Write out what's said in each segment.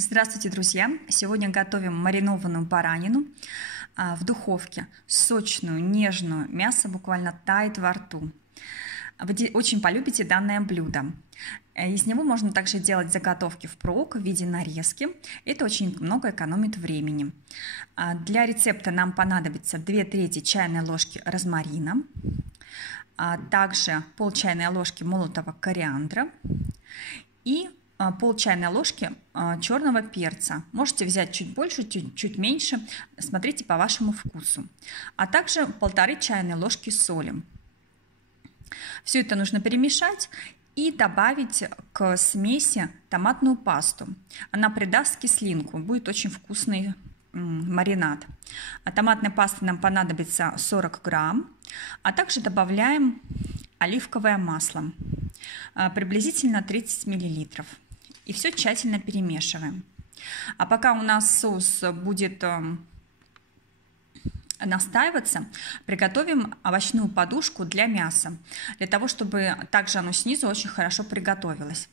Здравствуйте, друзья! Сегодня готовим маринованную баранину в духовке. Сочную, нежную, мясо буквально тает во рту. Вы очень полюбите данное блюдо. Из него можно также делать заготовки впрок в виде нарезки. Это очень много экономит времени. Для рецепта нам понадобится 2/3 чайной ложки розмарина, также пол чайной ложки молотого кориандра и пол чайной ложки черного перца. Можете взять чуть больше, чуть меньше, смотрите по вашему вкусу. А также 1,5 чайной ложки соли. Все это нужно перемешать и добавить к смеси томатную пасту. Она придаст кислинку, будет очень вкусный маринад. Томатной пасты нам понадобится 40 грамм, а также добавляем оливковое масло, приблизительно 30 миллилитров. И все тщательно перемешиваем. А пока у нас соус будет настаиваться, приготовим овощную подушку для мяса, для того, чтобы также оно снизу очень хорошо приготовилось.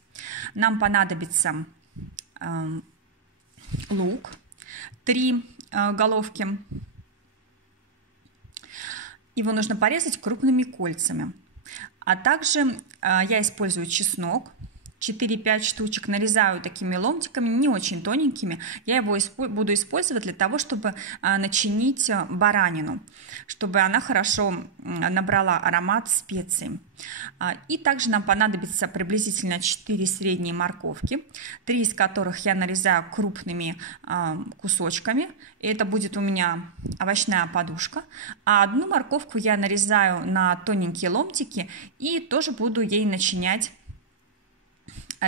Нам понадобится лук, 3 головки. Его нужно порезать крупными кольцами. А также я использую чеснок. 4-5 штучек нарезаю такими ломтиками, не очень тоненькими. Я его буду использовать для того, чтобы начинить баранину, чтобы она хорошо набрала аромат специй. И также нам понадобится приблизительно 4 средние морковки, 3 из которых я нарезаю крупными кусочками. И это будет у меня овощная подушка. А одну морковку я нарезаю на тоненькие ломтики и тоже буду ей начинять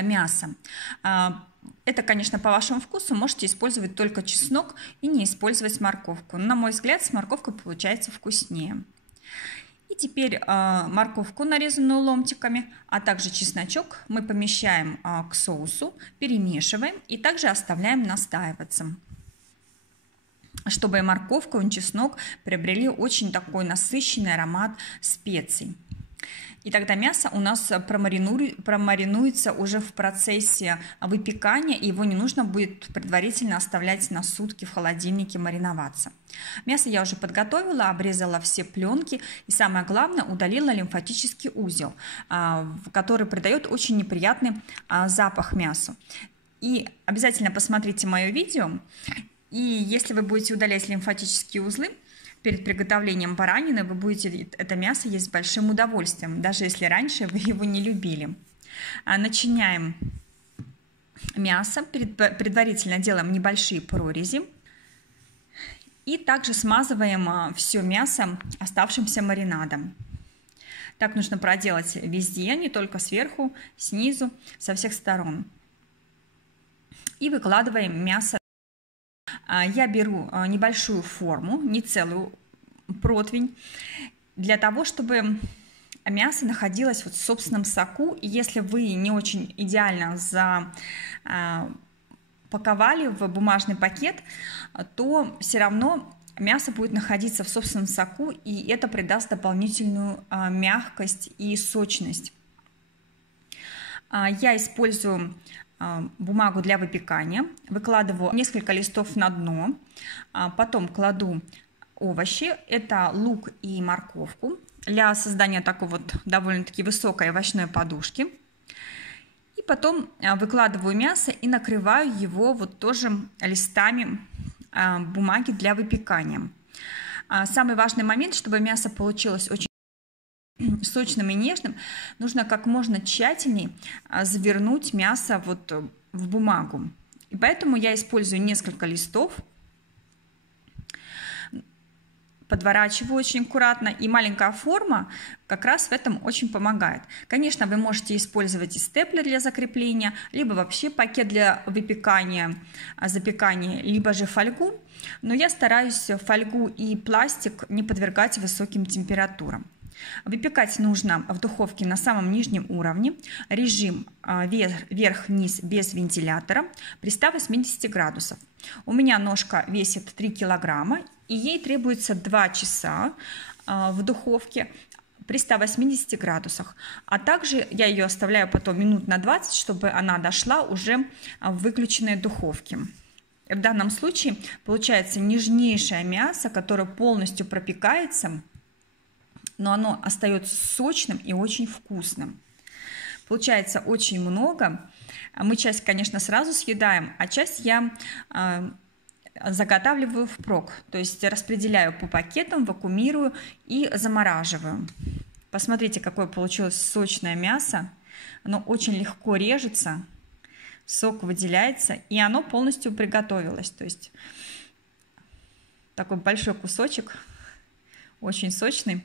мясо. Это, конечно, по вашему вкусу. Можете использовать только чеснок и не использовать морковку. На мой взгляд, с морковкой получается вкуснее. И теперь морковку, нарезанную ломтиками, а также чесночок мы помещаем к соусу, перемешиваем и также оставляем настаиваться, чтобы морковка и чеснок приобрели очень такой насыщенный аромат специй. И тогда мясо у нас промаринуется уже в процессе выпекания, и его не нужно будет предварительно оставлять на сутки в холодильнике мариноваться. Мясо я уже подготовила, обрезала все пленки и, самое главное, удалила лимфатический узел, который придает очень неприятный запах мясу. И обязательно посмотрите мое видео, и если вы будете удалять лимфатические узлы, перед приготовлением баранины вы будете это мясо есть с большим удовольствием, даже если раньше вы его не любили. Начиняем мясо, предварительно делаем небольшие прорези и также смазываем все мясо оставшимся маринадом. Так нужно проделать везде, не только сверху, снизу, со всех сторон. И выкладываем мясо. Я беру небольшую форму, не целую противень, для того, чтобы мясо находилось в собственном соку. И если вы не очень идеально запаковали в бумажный пакет, то все равно мясо будет находиться в собственном соку, и это придаст дополнительную мягкость и сочность. Я использую бумагу для выпекания, выкладываю несколько листов на дно, потом кладу овощи, это лук и морковку, для создания такой вот довольно-таки высокой овощной подушки. И потом выкладываю мясо и накрываю его вот тоже листами бумаги для выпекания. Самый важный момент, чтобы мясо получилось очень сочным и нежным, нужно как можно тщательнее завернуть мясо вот в бумагу. И поэтому я использую несколько листов, подворачиваю очень аккуратно, и маленькая форма как раз в этом очень помогает. Конечно, вы можете использовать и степлер для закрепления, либо вообще пакет для выпекания, запекания, либо же фольгу, но я стараюсь фольгу и пластик не подвергать высоким температурам. Выпекать нужно в духовке на самом нижнем уровне, режим вверх-вниз без вентилятора при 180 градусов. У меня ножка весит 3 килограмма, и ей требуется 2 часа в духовке при 180 градусах. А также я ее оставляю потом минут на 20, чтобы она дошла уже в выключенной духовке. В данном случае получается нежнейшее мясо, которое полностью пропекается, но оно остается сочным и очень вкусным. Получается очень много. Мы часть, конечно, сразу съедаем, а часть я заготавливаю впрок. То есть распределяю по пакетам, вакуумирую и замораживаю. Посмотрите, какое получилось сочное мясо. Оно очень легко режется, сок выделяется, и оно полностью приготовилось. То есть такой большой кусочек, очень сочный.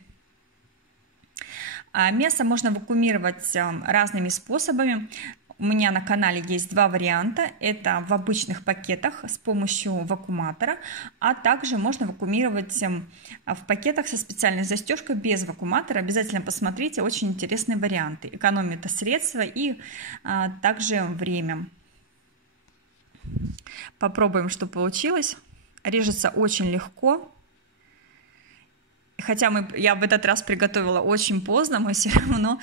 Мясо можно вакуумировать разными способами. У меня на канале есть два варианта. Это в обычных пакетах с помощью вакууматора, а также можно вакуумировать в пакетах со специальной застежкой без вакууматора. Обязательно посмотрите, очень интересные варианты. Экономит средства и также время. Попробуем, что получилось. Режется очень легко. Хотя я в этот раз приготовила очень поздно, мы все равно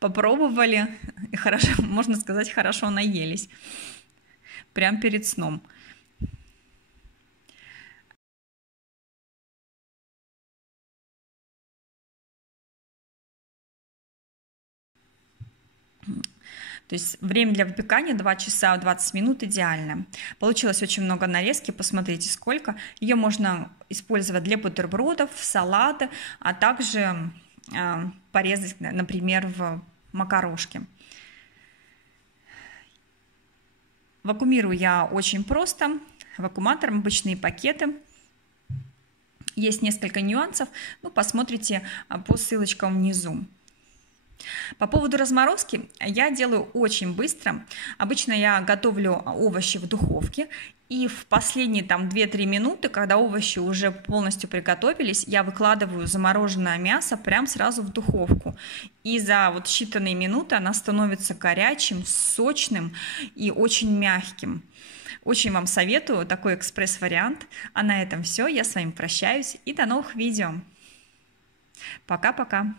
попробовали и хорошо, можно сказать, хорошо наелись. Прямо перед сном. То есть время для выпекания 2 часа 20 минут идеально. Получилось очень много нарезки, посмотрите сколько. Ее можно использовать для бутербродов, салата, а также порезать, например, в макарошки. Вакуумирую я очень просто, вакууматором, обычные пакеты. Есть несколько нюансов, посмотрите по ссылочкам внизу. По поводу разморозки я делаю очень быстро. Обычно я готовлю овощи в духовке, и в последние 2-3 минуты, когда овощи уже полностью приготовились, я выкладываю замороженное мясо прям сразу в духовку. И за считанные минуты она становится горячим, сочным и очень мягким. Очень вам советую такой экспресс-вариант. А на этом все. Я с вами прощаюсь и до новых видео. Пока-пока.